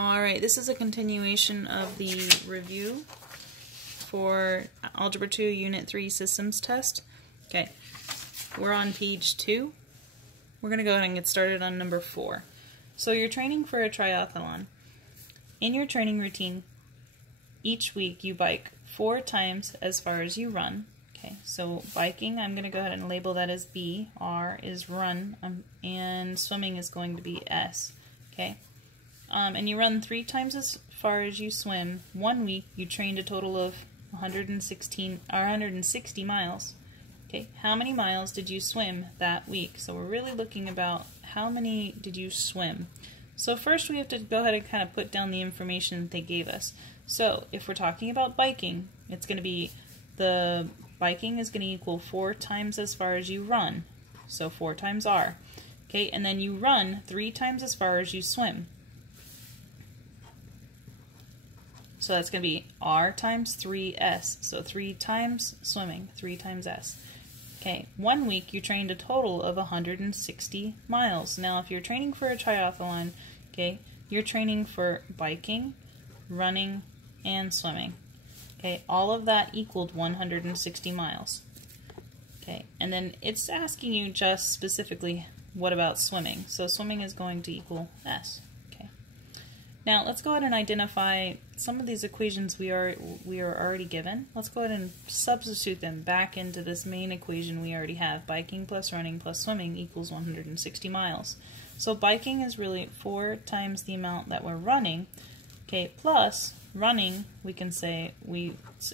Alright, this is a continuation of the review for Algebra 2 Unit 3 Systems Test. Okay, we're on page 2. We're going to go ahead and get started on number 4. So you're training for a triathlon. In your training routine, each week you bike 4 times as far as you run. Okay, so biking, I'm going to go ahead and label that as B, R is run, and swimming is going to be S. Okay. And you run 3 times as far as you swim. 1 week you trained a total of 160 miles. Okay, how many miles did you swim that week? So we're really looking about how many did you swim. So first we have to go ahead and kind of put down the information that they gave us. So if we're talking about biking, it's going to be the biking is going to equal 4 times as far as you run. So 4 times R. Okay, and then you run 3 times as far as you swim. So that's going to be R times 3S. So 3 times swimming, 3 times S. Okay, 1 week you trained a total of 160 miles. Now if you're training for a triathlon, okay, you're training for biking, running, and swimming. Okay, all of that equaled 160 miles. Okay, and then it's asking you just specifically, what about swimming? So swimming is going to equal S. Now let's go ahead and identify some of these equations we are already given. Let's go ahead and substitute them back into this main equation we already have. Biking plus running plus swimming equals 160 miles. So biking is really 4 times the amount that we're running. Okay, plus running, we can say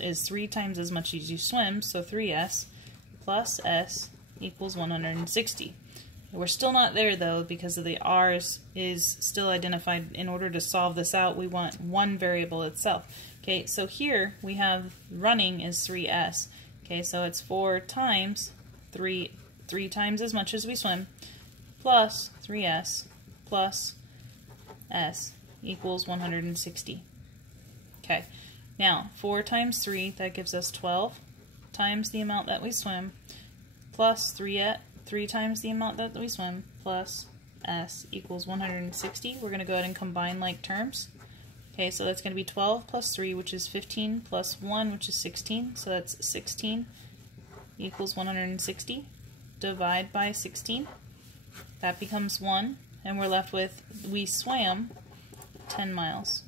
is 3 times as much as you swim, so 3S plus S equals 160. We're still not there though because of the R's is still identified. In order to solve this out, we want one variable itself. Okay, so here we have running is 3S. Okay, so it's 4 times 3 times as much as we swim, plus 3S plus S equals 160. Okay, now 4 times 3, that gives us 12 times the amount that we swim, plus 3 times the amount that we swim, plus S equals 160. We're going to go ahead and combine like terms. Okay, so that's going to be 12 plus 3, which is 15, plus 1, which is 16. So that's 16 equals 160. Divide by 16. That becomes 1, and we're left with, we swam 10 miles.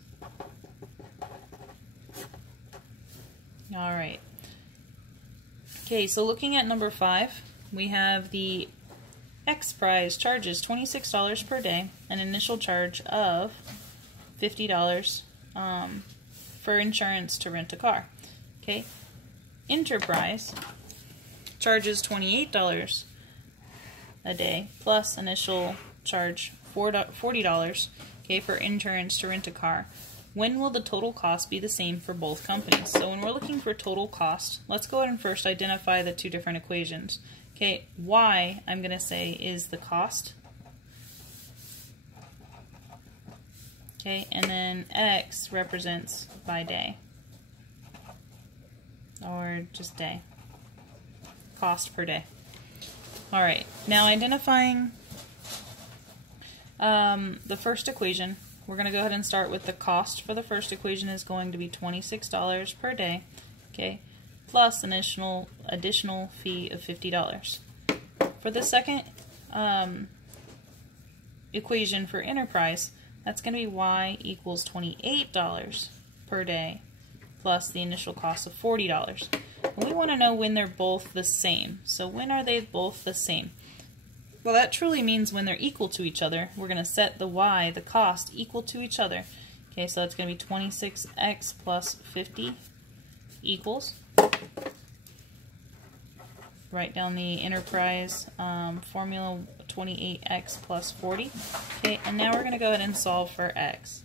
Alright. Okay, so looking at number 5, we have the X Prize charges $26 per day, an initial charge of $50 for insurance to rent a car. Okay, Enterprise charges $28 a day plus initial charge $40, okay, for insurance to rent a car. When will the total cost be the same for both companies? So when we're looking for total cost, let's go ahead and first identify the 2 different equations. Okay, Y, I'm going to say, is the cost. Okay, and then X represents by day. Or just day. Cost per day. Alright, now identifying the first equation, we're going to go ahead and start with the cost for the first equation is going to be $26 per day. Okay, plus additional fee of $50. For the second equation for Enterprise, that's going to be Y equals $28 per day plus the initial cost of $40. And we want to know when they're both the same. So when are they both the same? Well, that truly means when they're equal to each other. We're going to set the Y, the cost, equal to each other. Okay, so that's going to be 26x plus 50 equals. Write down the Enterprise formula, 28x plus 40. Okay, and now we're going to go ahead and solve for x.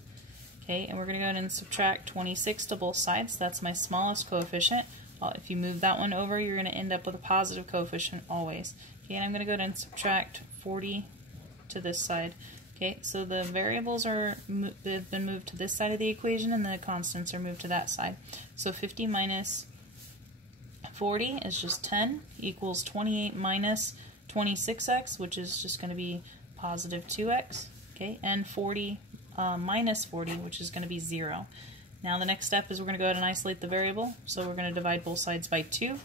Okay, and we're going to go ahead and subtract 26 to both sides. That's my smallest coefficient. If you move that one over, you're going to end up with a positive coefficient always. Okay, and I'm going to go ahead and subtract 40 to this side. Okay, so the variables they've been moved to this side of the equation, and the constants are moved to that side. So 50 minus 40 is just 10, equals 28 minus 26x, which is just going to be positive 2x. Okay, and 40 minus 40, which is going to be 0. Now the next step is we're going to go ahead and isolate the variable. So we're going to divide both sides by 2.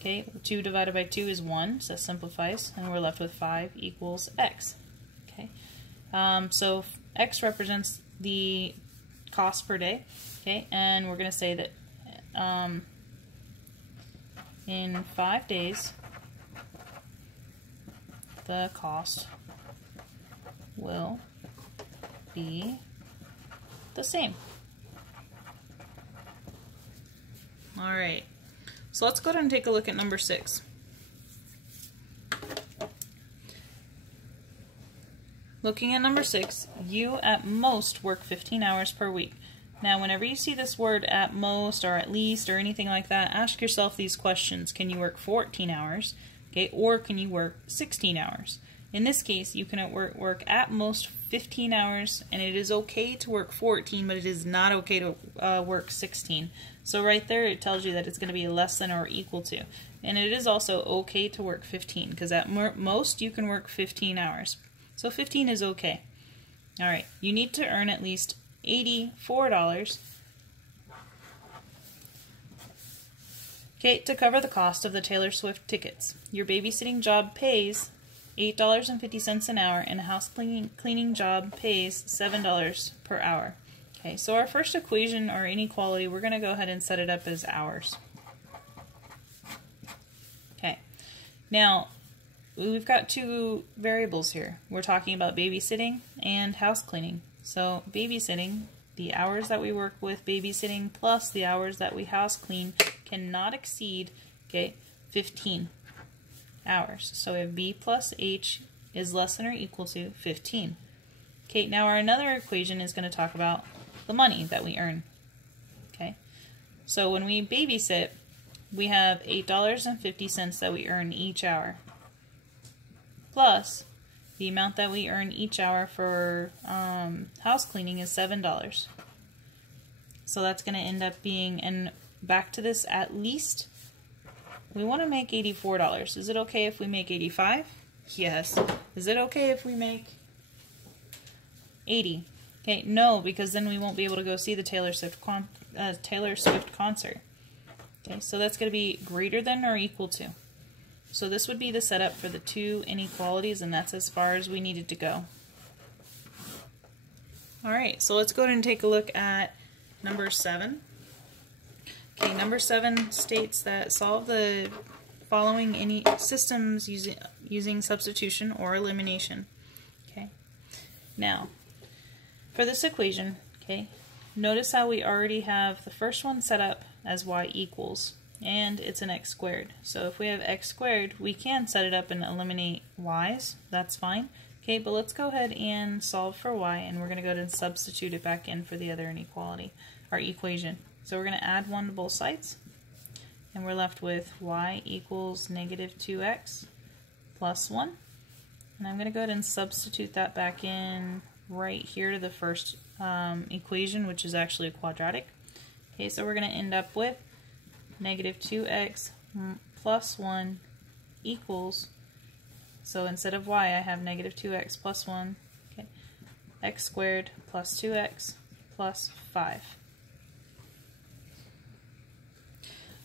Okay, 2 divided by 2 is 1, so that simplifies, and we're left with 5 equals x. Okay, so x represents the cost per day. Okay, and we're going to say that in 5 days, the cost will be the same. All right, so let's go ahead and take a look at number 6. Looking at number 6, you at most work 15 hours per week. Now, whenever you see this word at most or at least or anything like that, ask yourself these questions. Can you work 14 hours? Okay, or can you work 16 hours? In this case, you can work at most 15 hours, and it is okay to work 14, but it is not okay to work 16. So right there, it tells you that it's going to be less than or equal to. And it is also okay to work 15, because at most you can work 15 hours. So 15 is okay. All right, you need to earn at least $84, okay, to cover the cost of the Taylor Swift tickets. Your babysitting job pays $8.50 an hour, and a house cleaning job pays $7 per hour. Okay, so our first equation or inequality, we're going to go ahead and set it up as hours. Okay, now we've got two variables here. We're talking about babysitting and house cleaning. So babysitting, the hours that we work with babysitting plus the hours that we house clean cannot exceed, okay, 15 hours. So if B plus H is less than or equal to 15. Okay, now our another equation is going to talk about the money that we earn. Okay, so when we babysit, we have $8.50 that we earn each hour, plus the amount that we earn each hour for house cleaning is $7. So that's going to end up being, and back to this at least, we want to make $84. Is it okay if we make 85? Yes. Is it okay if we make 80? Okay, no, because then we won't be able to go see the Taylor Swift concert. Okay, so that's going to be greater than or equal to. So this would be the setup for the two inequalities, and that's as far as we needed to go. Alright, so let's go ahead and take a look at number 7. Okay, number 7 states that solve the following any systems using substitution or elimination. Okay, now for this equation, okay, notice how we already have the first one set up as y equals, and it's an x squared. So if we have x squared, we can set it up and eliminate y's. That's fine. Okay, but let's go ahead and solve for y, and we're going to go ahead and substitute it back in for the other inequality, our equation. So we're going to add 1 to both sides, and we're left with y equals negative 2x plus 1. And I'm going to go ahead and substitute that back in right here to the first equation, which is actually a quadratic. Okay, so we're going to end up with negative 2x plus 1 equals, so instead of y I have negative 2x plus 1, okay, x squared plus 2x plus 5.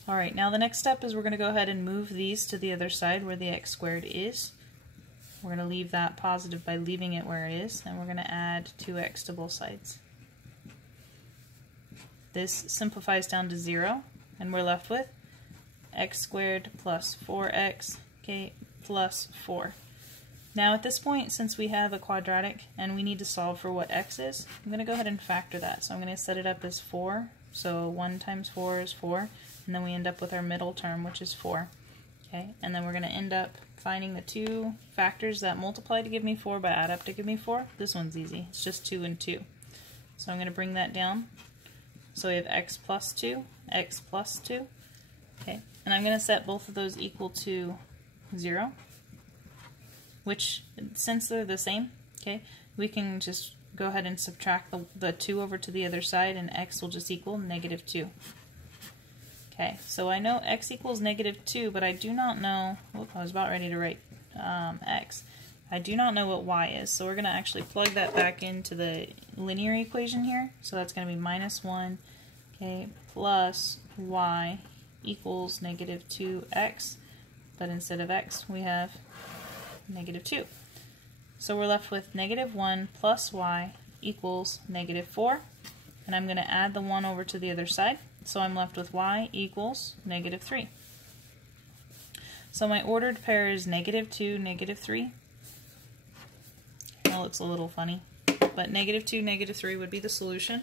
Alright, now the next step is we're going to go ahead and move these to the other side where the x squared is. We're going to leave that positive by leaving it where it is, and we're going to add 2x to both sides. This simplifies down to 0, and we're left with x squared plus 4x, okay, plus 4. Now at this point, since we have a quadratic and we need to solve for what x is, I'm going to go ahead and factor that. So I'm going to set it up as 4, so 1 times 4 is 4, and then we end up with our middle term, which is 4. Okay, and then we're going to end up finding the two factors that multiply to give me 4 but add up to give me 4. This one's easy, it's just 2 and 2. So I'm going to bring that down. So we have x plus 2, x plus 2, okay, and I'm going to set both of those equal to 0, which, since they're the same, okay, we can just go ahead and subtract the 2 over to the other side, and x will just equal negative 2. Okay, so I know x equals negative 2, but I do not know, whoop, I was about ready to write x. I do not know what y is, so we're going to actually plug that back into the linear equation here. So that's going to be minus 1, okay, plus y equals negative 2x, but instead of x we have negative 2. So we're left with negative 1 plus y equals negative 4, and I'm going to add the 1 over to the other side, so I'm left with y equals negative 3. So my ordered pair is negative 2, negative 3. That looks a little funny, but negative 2, negative 3 would be the solution.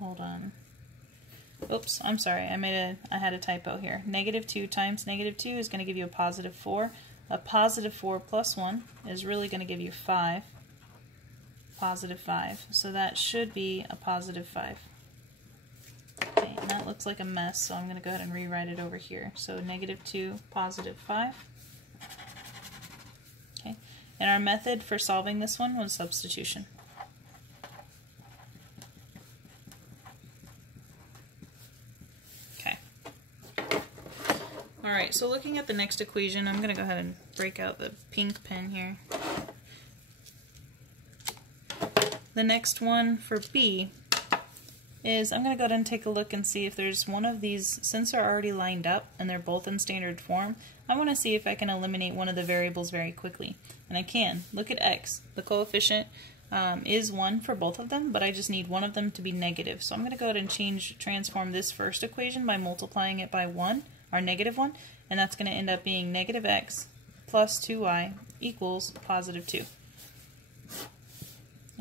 Hold on. Oops, I'm sorry, I had a typo here. Negative 2 times negative 2 is going to give you a positive 4. A positive 4 plus 1 is really going to give you 5. Positive 5. So that should be a positive 5. Okay, and that looks like a mess, so I'm going to go ahead and rewrite it over here. So negative 2, positive 5. Okay, and our method for solving this one was substitution. Alright, so looking at the next equation, I'm going to go ahead and break out the pink pen here. The next one for B is I'm going to go ahead and take a look and see if there's one of these, since they're already lined up and they're both in standard form, I want to see if I can eliminate one of the variables very quickly. And I can. Look at x. The coefficient is 1 for both of them, but I just need one of them to be negative. So I'm going to go ahead and transform this first equation by multiplying it by 1. Our negative 1, and that's going to end up being negative x plus 2y equals positive 2.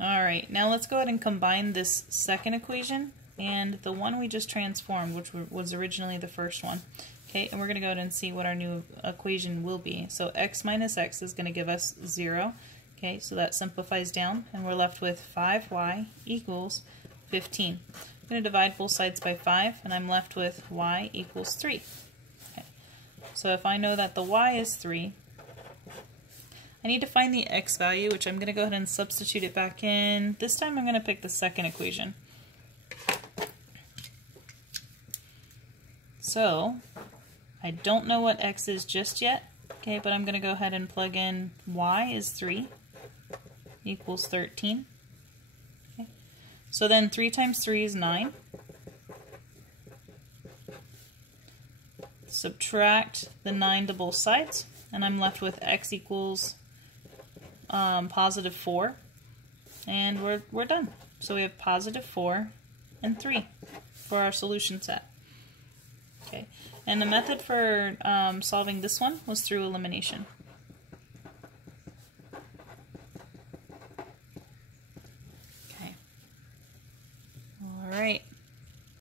Alright, now let's go ahead and combine this second equation and the one we just transformed, which was originally the first one. Okay, and we're going to go ahead and see what our new equation will be. So x minus x is going to give us 0. Okay, so that simplifies down, and we're left with 5y equals 15. I'm going to divide both sides by 5, and I'm left with y equals 3. So if I know that the y is 3, I need to find the x value, which I'm going to go ahead and substitute it back in. This time I'm going to pick the second equation. So I don't know what x is just yet, okay, but I'm going to go ahead and plug in y is 3 equals 13. Okay. So then 3 times 3 is 9. Subtract the 9 to both sides, and I'm left with x equals positive 4, and we're done. So we have positive 4 and 3 for our solution set. Okay, and the method for solving this one was through elimination. Okay. All right.